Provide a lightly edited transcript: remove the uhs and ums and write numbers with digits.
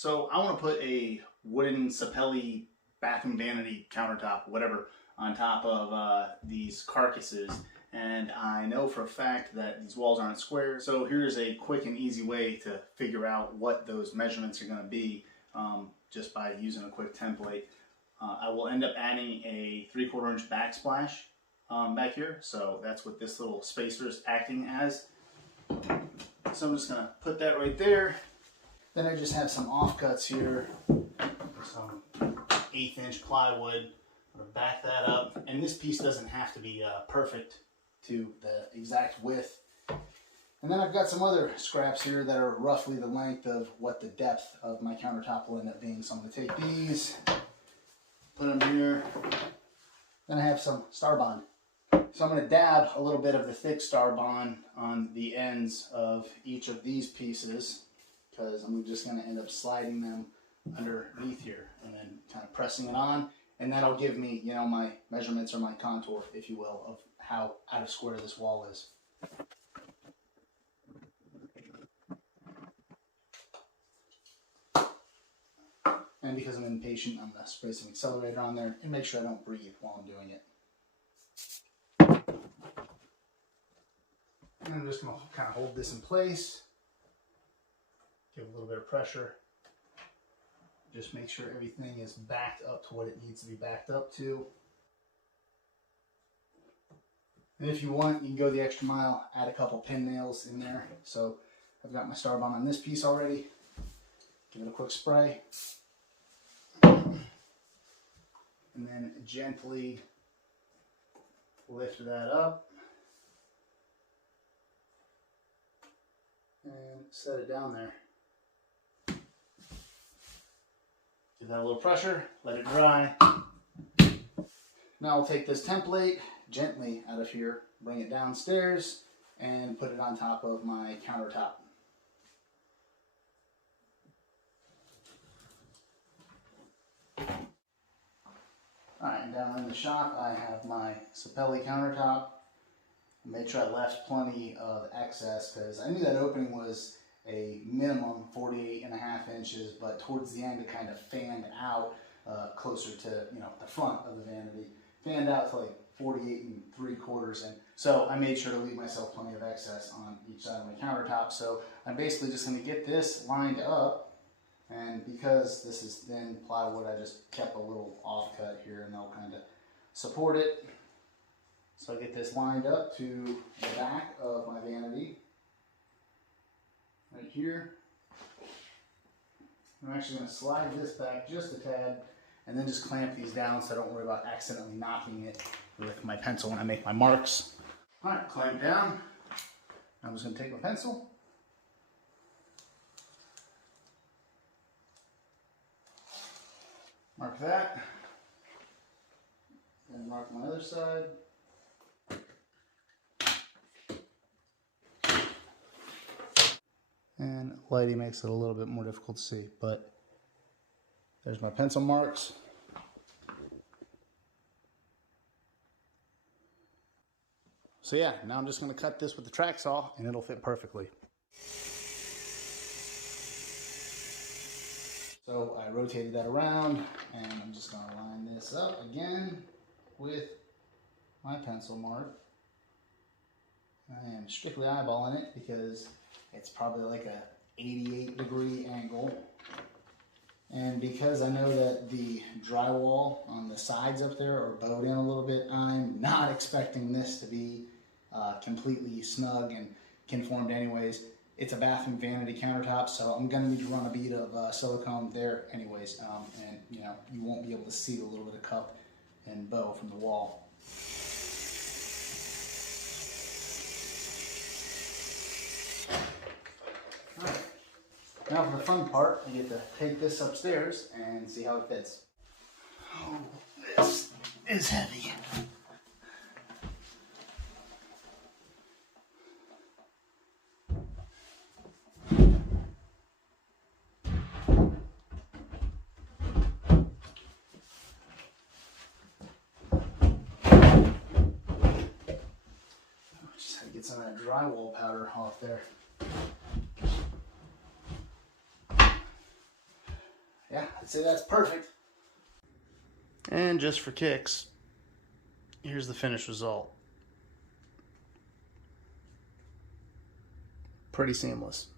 So I want to put a wooden Sapelli bathroom vanity countertop, whatever, on top of these carcasses. And I know for a fact that these walls aren't square. So here's a quick and easy way to figure out what those measurements are going to be just by using a quick template. I will end up adding a 3/4 inch backsplash back here. So that's what this little spacer is acting as. So I'm just going to put that right there. Then I just have some offcuts here, some 1/8 inch plywood. I'm going to back that up. And this piece doesn't have to be perfect to the exact width. And then I've got some other scraps here that are roughly the length of what the depth of my countertop will end up being. So I'm going to take these, put them here. Then I have some Starbond. So I'm going to dab a little bit of the thick Starbond on the ends of each of these pieces, because I'm just going to end up sliding them underneath here and then kind of pressing it on. And that'll give me, you know, my measurements or my contour, if you will, of how out of square this wall is. And because I'm impatient, I'm going to spray some accelerator on there and make sure I don't breathe while I'm doing it. And I'm just going to kind of hold this in place, give a little bit of pressure. Just make sure everything is backed up to what it needs to be backed up to. And if you want, you can go the extra mile, add a couple pin nails in there. So I've got my Starbond on this piece already. Give it a quick spray. And then gently lift that up. And set it down there. Give that a little pressure, let it dry. Now I'll take this template gently out of here, bring it downstairs, and put it on top of my countertop. Alright, and down in the shop I have my Sapelli countertop. Made sure I left plenty of excess because I knew that opening was a minimum 48.5 inches, but towards the end it kind of fanned out closer to, you know, the front of the vanity. Fanned out to like 48 3/4, and so I made sure to leave myself plenty of excess on each side of my countertop. So I'm basically just going to get this lined up, and because this is thin plywood, I just kept a little offcut here and they'll kind of support it. So I get this lined up to the back of my vanity, right here. I'm actually going to slide this back just a tad and then just clamp these down so I don't worry about accidentally knocking it with my pencil when I make my marks. All right, clamp down. I'm just going to take my pencil. Mark that. And mark my other side. And lighting makes it a little bit more difficult to see, but there's my pencil marks. So yeah, now I'm just going to cut this with the track saw and it'll fit perfectly. So I rotated that around and I'm just going to line this up again with my pencil mark. I am strictly eyeballing it because it's probably like a 88-degree angle. And because I know that the drywall on the sides up there are bowed in a little bit, I'm not expecting this to be completely snug and conformed anyways. It's a bathroom vanity countertop, so I'm going to need to run a bead of silicone there anyways. And you know, you won't be able to see the little bit of cup and bow from the wall. Alright, now for the fun part, I get to take this upstairs and see how it fits. Oh, this is heavy. Just had to get some of that drywall powder off there. yeah, I'd say that's perfect. And just for kicks, here's the finished result. Pretty seamless.